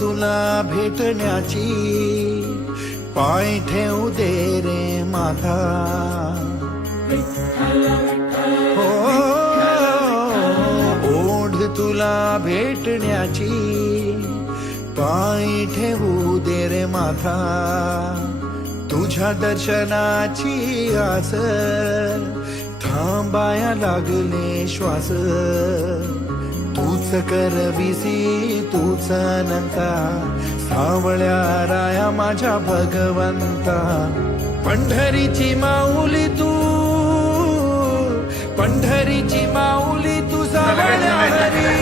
तुला भेटण्याची, पाय ठेवू दे रे माथा. हो, ओढ तुला भेटण्याची, पाय ठेवू दे रे माथा. तुझ्या दर्शनाची आस, थांबाया लागले श्वास. तूच करविसी तूच अनंता, सावळ्या राया माझ्या भगवंता. पंढरीची माऊली तू, पंढरीची माऊली तू, सावळ्या हरी.